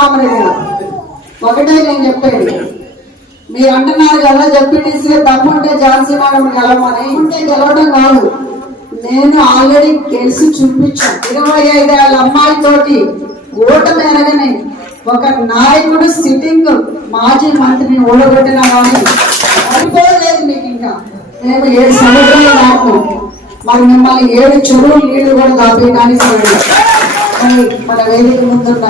సుందరరామరెడ్డి గారు ఒకటే నేను చెప్పేది, మీరు అంటున్నారు కదా జడ్పీటీసీ దమ్ముంటే ఝాన్సీ మేడం గెలవమని. ఉంటే గెలవడం కాదు, నేను ఆల్రెడీ గెలిచి చూపించాను. 25 ఏళ్ళ అమ్మాయితోటి ఓటమి ఎరగని ఒక నాయకుడు సిట్టింగ్ మాజీ మంత్రిని ఓడగొట్టినా కానీ సరిపోలేదు మీకు. ఇంకా మేము 7 సంవత్సరాలు దాకా మరి మిమ్మల్ని 7 చెరువులు నీళ్లు కూడా దాపేయడానికి మన వేదిక ముందున్న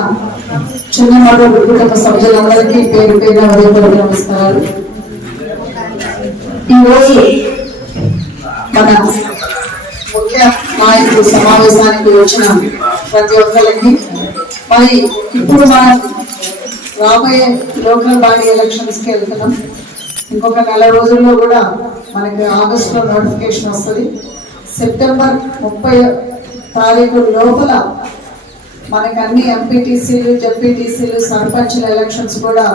చిన్నవాడు కుటుంబ సభ్యులందరికీ పేరు పేరు నమస్కారాలు. ఈరోజు మన ముఖ్య నాయకుడు సమావేశానికి వచ్చిన ప్రతి ఒక్కరికి, మరి ఇప్పుడు మనం రాబోయే లోకల్ బాడీ ఎలక్షన్స్కి వెళ్తున్నాం. ఇంకొక 4 రోజుల్లో కూడా మనకి ఆగస్టులో నోటిఫికేషన్ వస్తుంది. సెప్టెంబర్ 30 తారీఖు లోపల మనకి అన్ని ఎంపీటీసీలు జడ్పీటీసీలు సర్పంచ్ల ఎలక్షన్స్ కూడా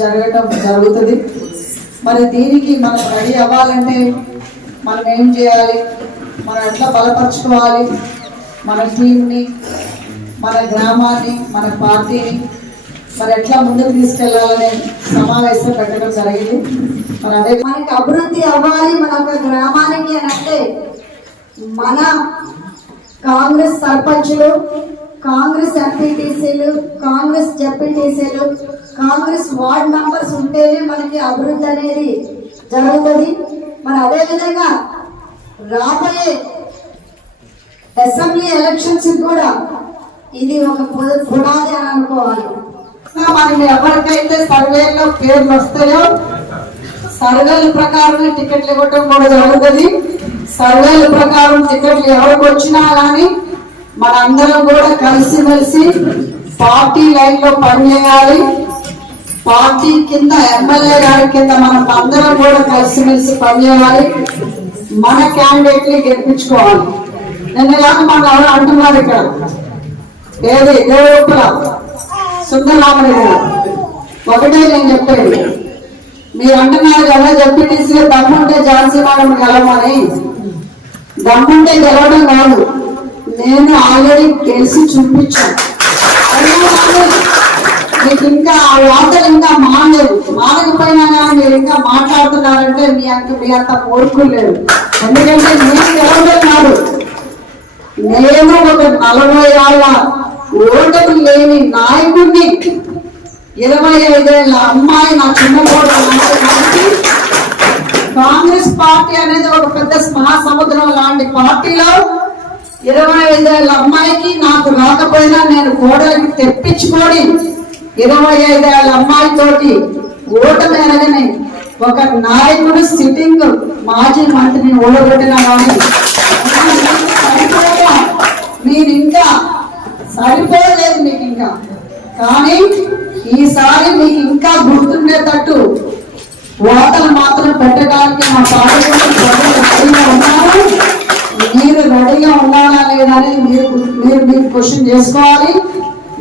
జరుగుతుంది. మరి దీనికి మనం రెడీ అవ్వాలంటే మనం ఏం చేయాలి, మనం ఎట్లా బలపరచుకోవాలి మన టీంని, మన గ్రామాన్ని, మన పార్టీని మరి ఎట్లా ముందుకు తీసుకెళ్లాలనే సమావేశం పెట్టడం జరిగింది. మరి అదే మనకి అభివృద్ధి అవ్వాలి మన ఒక గ్రామానికి అని అంటే మన కాంగ్రెస్ సర్పంచులు, కాంగ్రెస్ ఎంపీటీసీలు, కాంగ్రెస్ జడ్పీటీసీలు, కాంగ్రెస్ వార్డ్ మెంబర్స్ ఉంటేనే మనకి అభివృద్ధి అనేది జరుగుతుంది. మరి అదేవిధంగా రాబోయే అసెంబ్లీ ఎలక్షన్స్ కూడా ఇది ఒక పునాది అని అనుకోవాలి. మరి ఎవరికైతే సర్వేలో పేర్లు వస్తాయో సర్వేల ప్రకారం టికెట్లు ఇవ్వటం కూడా జరుగుతుంది. సర్వేల ప్రకారం టికెట్లు ఎవరికి వచ్చినా కానీ మనందరం కూడా కలిసిమెలిసి పార్టీ లైన్ లో పనిచేయాలి. పార్టీ కింద ఎమ్మెల్యే గారి కింద మనం అందరం కూడా కలిసిమెలిసి పనిచేయాలి. మన క్యాండిడేట్ని గెలిపించుకోవాలి. నిన్న కాక మన ఎవరు అంటున్నారు ఇక్కడ ఏది దేవోపుల సుందరరామరెడ్డి గారు ఒకటే నేను చెప్పేది, మీరు అంటున్నారు కదా జడ్పీటీసీ దమ్ముంటే ఝాన్సీ మేడం గెలవమని. దమ్ముంటే గెలవడం కాదు, నేను ఆల్రెడీ గెలిచి చూపించాను. మీకు ఇంకా ఆ వార్తలు ఇంకా మానకపోయినా కానీ మీరు ఇంకా మాట్లాడుతున్నారంటే మీ అంత కోరుకోలేదు. ఎందుకంటే నేను గెలవడం కాదు, నేను ఒక 40 ఏళ్ళ ఓటమి లేని నాయకుడిని, 25 ఏళ్ళ అమ్మాయి నా చిన్నకోట. కాంగ్రెస్ పార్టీ అనేది ఒక పెద్ద మహాసముద్రం లాంటి పార్టీలో 25 ఏళ్ళ అమ్మాయికి నాకు రాకపోయినా నేను కోడలికి తెప్పించుకొని 25 ఏళ్ళ అమ్మాయితోటి ఓటమి ఎరగని ఒక నాయకుడు సిట్టింగ్ మాజీ మంత్రిని ఓడగొట్టినా కానీ మీరు ఇంకా సరిపోలేదు మీకు ఇంకా. కానీ ఈసారి మీకు ఇంకా గుర్తుండేటట్టు వార్తలు మాత్రం పెట్టడానికి మా పార్టీలో రెడీగా ఉన్నారు. మీరు రెడీగా ఉన్నారా లేదా అనేది మీరు క్వశ్చన్ చేసుకోవాలి.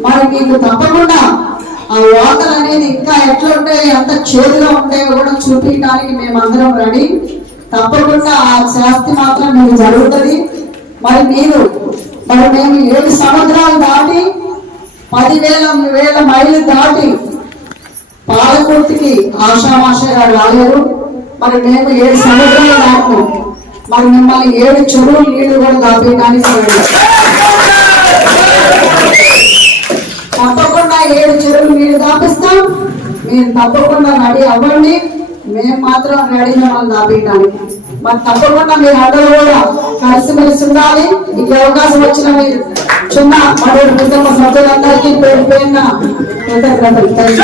మరి మీకు తప్పకుండా ఆ వార్తలు అనేది ఇంకా ఎట్లా ఉంటాయో ఎంత చేదుగా ఉంటాయో కూడా చూపించడానికి మేమందరం రెడీ. తప్పకుండా ఆ శాస్తి మాత్రం మీకు జరుగుతుంది. మరి మేము 7 సంవత్సరాలు దాటి 10,000 మైళ్ళు దాటి పాలకుర్తికి ఆశామాషగా రాలేరు. మరి మేము 7 సంవత్సరాలు దాకా మరి మిమ్మల్ని 7 చెరువులు నీళ్లు కూడా దాపేయడానికి తప్పకుండా 7 చెరువులు నీళ్లు దాపిస్తాం. మీరు తప్పకుండా రెడీ అవ్వండి, మేము మాత్రం రెడీ మిమ్మల్ని దాపేయడానికి. మరి తప్పకుండా మీరు అందరూ కూడా కలిసిమెలిసి ఉండాలి. ఈ అవకాశం వచ్చిన మీరు చిన్న మరొక కుటుంబ సభ్యులందరికీ పేరు పేరున కృతజ్ఞతలు.